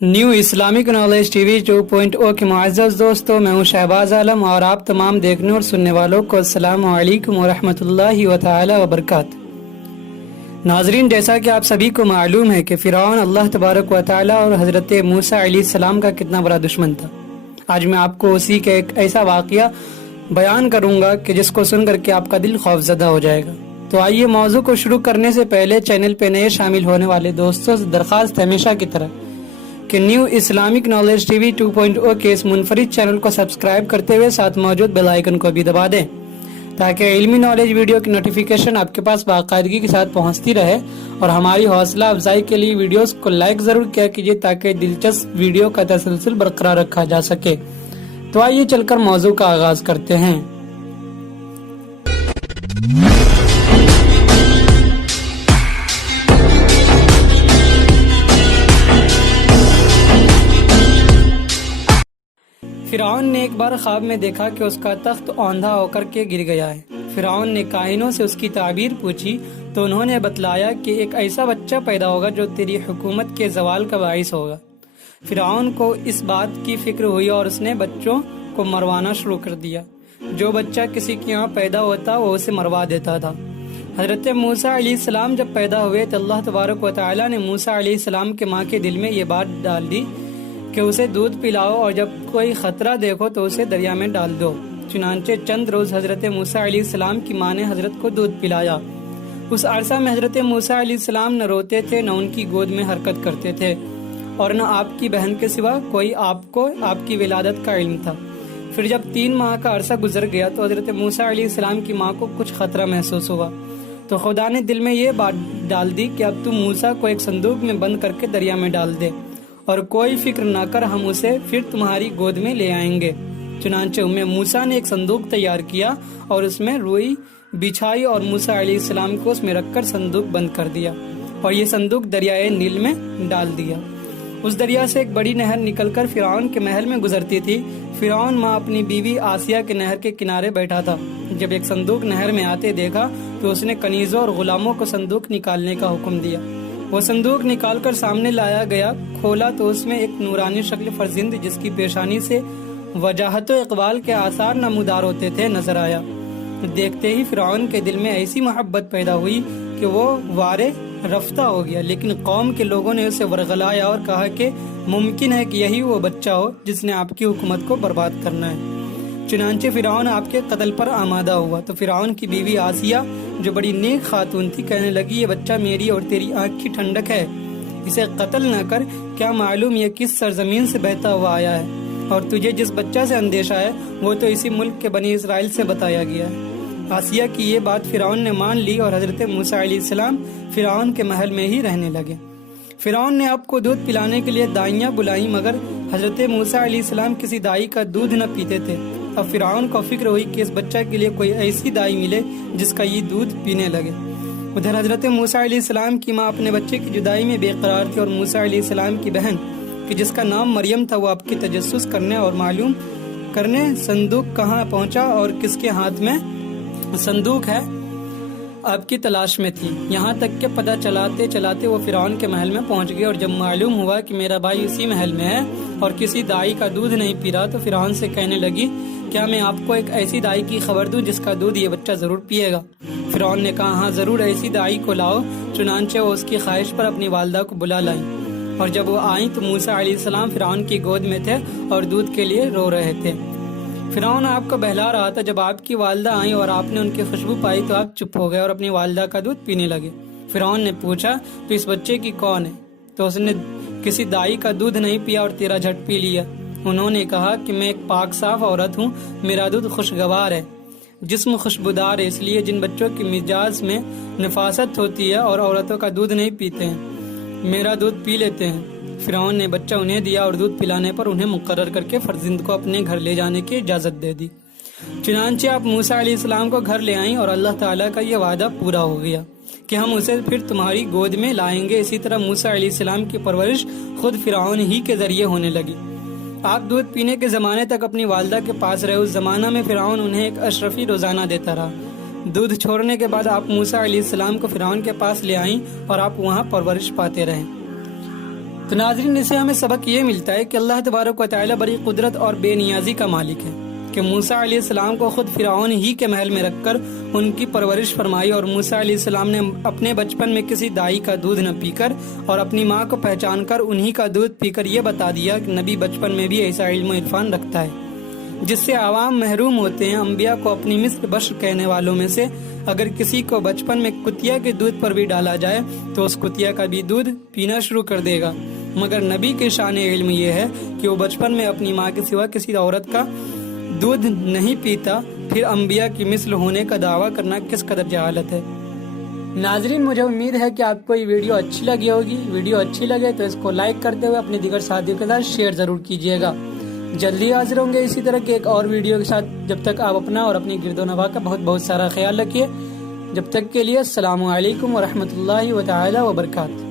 New Islamic knowledge TV 2.0 के मुअज़्ज़ज़ दोस्तों, मैं हूं शहबाज आलम और आप तमाम देखने और सुनने वालों को अस्सलामु अलैकुम वरहमतुल्लाहि व तआला व बरकातुहू। नाज़रीन, जैसा कि आप सभी को मालूम है कि फ़िरऔन अल्लाह तबारक व तआला और हज़रत मूसा अलैहिस्सलाम का कितना बड़ा दुश्मन था। आज मैं आपको उसी का एक ऐसा वाक़या बयान करूँगा कि जिसको सुन करके आपका दिल खौफज़दा हो जाएगा। तो आइए, मौजू को शुरू करने से पहले चैनल पे नए शामिल होने वाले दोस्तों से दरख्वास्त हमेशा की तरह कि न्यू इस्लामिक नॉलेज टीवी 2.0 के इस मुनफरिद चैनल को सब्सक्राइब करते हुए साथ मौजूद बेल आइकन को भी दबा दें, ताकि इल्मी नॉलेज वीडियो की नोटिफिकेशन आपके पास बाकायदगी के साथ पहुंचती रहे। और हमारी हौसला अफजाई के लिए वीडियोस को लाइक ज़रूर किया कीजिए, ताकि दिलचस्प वीडियो का तसलसल बरकरार रखा जा सके। तो आइए चलकर मौजू का आगाज करते हैं। फ़िरऔन ने एक बार ख्वाब में देखा कि उसका तख्त औंधा होकर के गिर गया है। फ़िरऔन ने काहिनों से उसकी ताबीर पूछी तो उन्होंने बतलाया कि एक ऐसा बच्चा पैदा होगा जो तेरी हुकूमत के ज़वाल का बाइस होगा। फ़िरऔन को इस बात की फिक्र हुई और उसने बच्चों को मरवाना शुरू कर दिया। जो बच्चा किसी के यहाँ पैदा होता वो उसे मरवा देता था। हज़रत मूसा अलैहिस्सलाम जब पैदा हुए तो अल्लाह तबारक व तआला ने मूसा अलैहिस्सलाम के माँ के दिल में ये बात डाल दी कि उसे दूध पिलाओ और जब कोई खतरा देखो तो उसे दरिया में डाल दो। चुनांचे चंद रोज हजरत मूसा अलैहिस्सलाम की माँ ने हजरत को दूध पिलाया। उस अरसा में हजरत मूसा अलैहिस्सलाम न रोते थे, न उनकी गोद में हरकत करते थे और न आपकी बहन के सिवा कोई आपको आपकी विलादत का इल्म था। फिर जब 3 माह का अरसा गुजर गया तो हजरत मूसा अलैहिस्सलाम की माँ को कुछ खतरा महसूस हुआ, तो खुदा ने दिल में ये बात डाल दी कि अब तुम मूसा को एक संदूक में बंद करके दरिया में डाल दे और कोई फिक्र न कर, हम उसे फिर तुम्हारी गोद में ले आएंगे। चुनांचे उम्मे मूसा ने एक संदूक तैयार किया और उसमें रुई बिछाई और मूसा अलैहिस्सलाम को उसमें रखकर संदूक बंद कर दिया और ये संदूक दरियाए नील में डाल दिया। उस दरिया से एक बड़ी नहर निकलकर फ़िरऔन के महल में गुजरती थी। फ़िरऔन माँ अपनी बीवी आसिया के नहर के किनारे बैठा था। जब एक संदूक नहर में आते देखा तो उसने कनीज़ों और गुलामों को संदूक निकालने का हुक्म दिया। वो संदूक निकालकर सामने लाया गया। खोला तो उसमें एक नूरानी शक्ल फर्जिंद जिसकी पेशानी से वजाहत इकबाल के आसार नमूदार होते थे नजर आया। देखते ही फ़िरऔन के दिल में ऐसी मोहब्बत पैदा हुई कि वो वारे रफ्ता हो गया। लेकिन कौम के लोगों ने उसे वरगलाया और कहा कि मुमकिन है कि यही वो बच्चा हो जिसने आपकी हुकूमत को बर्बाद करना है। चुनांचे फ़िरऔन आपके कत्ल पर आमादा हुआ तो फ़िरऔन की बीवी आसिया, जो बड़ी नेक खातून थी, कहने लगी, ये बच्चा मेरी और तेरी आँख की ठंडक है, इसे कत्ल न कर। क्या मालूम ये किस सरजमीन से बहता हुआ आया है और तुझे जिस बच्चा से अंदेशा है वो तो इसी मुल्क के बनी इसराइल से बताया गया है। आसिया की ये बात फ़िरऔन ने मान ली और हज़रत मूसा अलैहिस्सलाम फ़िरऔन के महल में ही रहने लगे। फ़िरऔन ने आपको दूध पिलाने के लिए दाइयाँ बुलाई, मगर हज़रत मूसा अलैहिस्सलाम किसी दाई का दूध न पीते थे। अब फ़िरऔन को फिक्र हुई कि इस बच्चा के लिए कोई ऐसी दाई मिले जिसका ये दूध पीने लगे। उधर हज़रत मूसा अलैहिस्सलाम की माँ अपने बच्चे की जुदाई में बेकरार थी और मूसा अलैहिस्सलाम की बहन कि जिसका नाम मरियम था वो आपकी तजस्सुस करने और मालूम करने संदूक कहाँ पहुँचा और किसके हाथ में संदूक है आपकी तलाश में थी। यहाँ तक के पता चलाते चलाते वो फ़िरऔन के महल में पहुँच गए और जब मालूम हुआ कि मेरा भाई इसी महल में है और किसी दाई का दूध नहीं पी रहा तो फ़िरऔन से कहने लगी, क्या मैं आपको एक ऐसी दाई की खबर दूं जिसका दूध ये बच्चा ज़रूर पिएगा। फ़िरऔन ने कहा, हाँ ज़रूर, ऐसी दाई को लाओ। चुनांचे वो उसकी ख्वाहिश पर अपनी वालदा को बुला लाई और जब वो आई तो मूसा अलैहिस्सलाम फ़िरऔन की गोद में थे और दूध के लिए रो रहे थे। फ़िरऔन आपको बहला रहा था। जब आपकी वालदा आई और आपने उनकी खुशबू पाई तो आप चुप हो गए और अपनी वालदा का दूध पीने लगे। फ़िरऔन ने पूछा, तो इस बच्चे की कौन है? तो उसने किसी दाई का दूध नहीं पिया और तेरा झट पी लिया। उन्होंने कहा कि मैं एक पाक साफ औरत हूँ, मेरा दूध खुशगवार है, जिस्म खुशबूदार है, इसलिए जिन बच्चों की मिजाज में नफासत होती है और औरतों का दूध नहीं पीते हैं, मेरा दूध पी लेते हैं। फ़िरऔन ने बच्चा उन्हें दिया और दूध पिलाने पर उन्हें मुकर्रर करके फर्जिंद को अपने घर ले जाने की इजाज़त दे दी। चुनांचे आप मूसा अलैहिस्सलाम को घर ले आईं और अल्लाह ताला का यह वादा पूरा हो गया कि हम उसे फिर तुम्हारी गोद में लाएंगे। इसी तरह मूसा अलैहिस्सलाम की परवरिश खुद फ़िरऔन ही के जरिए होने लगी। आप दूध पीने के ज़माने तक अपनी वालदा के पास रहे। उस ज़माना में फ़िरऔन उन्हें एक अशरफी रोज़ाना देता रहा। दूध छोड़ने के बाद आप मूसा अलैहिस्सलाम को फ़िरऔन के पास ले आईं और आप वहाँ परवरिश पाते रहे। تو ناظرین، اس سے ہمیں سبق یہ ملتا ہے کہ اللہ تبارک و تعالی بڑی قدرت اور بے نیازی کا مالک ہے کہ موسیٰ علیہ السلام کو خود فرعون ہی کے محل میں رکھ کر ان کی پرورش فرمائی، اور موسیٰ علیہ السلام نے اپنے بچپن میں کسی دائی کا دودھ نہ پی کر اور اپنی ماں کو پہچان کر انہی کا دودھ پی کر یہ بتا دیا کہ نبی بچپن میں بھی ایسا علم و عرفان رکھتا ہے جس سے عوام محروم ہوتے ہیں۔ انبیاء کو اپنی مثل بشر کہنے والوں میں سے اگر کسی کو بچپن میں کتیا کے دودھ پر بھی ڈالا جائے تو اس کتیا کا بھی دودھ پینا شروع کر دے گا، مگر نبی کے شان علم یہ ہے کہ وہ بچپن میں اپنی ماں کے سوا کسی عورت کا دودھ نہیں پیتا، پھر انبیاء کی مثل ہونے کا دعویٰ کرنا کس قدر جہالت ہے۔ ناظرین، مجھے امید ہے کہ آپ کو یہ ویڈیو اچھی لگی ہوگی۔ ویڈیو اچھی لگے تو اس کو لائک کرتے ہوئے اپنے دیگر ساتھیوں کے ساتھ شیئر ضرور کیجیے گا۔ جلدی حاضر ہوں گے اسی طرح کے ایک اور ویڈیو کے ساتھ، جب تک آپ اپنا اور اپنی گرد و نواح کا بہت بہت سارا خیال رکھیے۔ جب تک کے لیے السلام علیکم ورحمۃ اللہ تعالی وبرکاتہ۔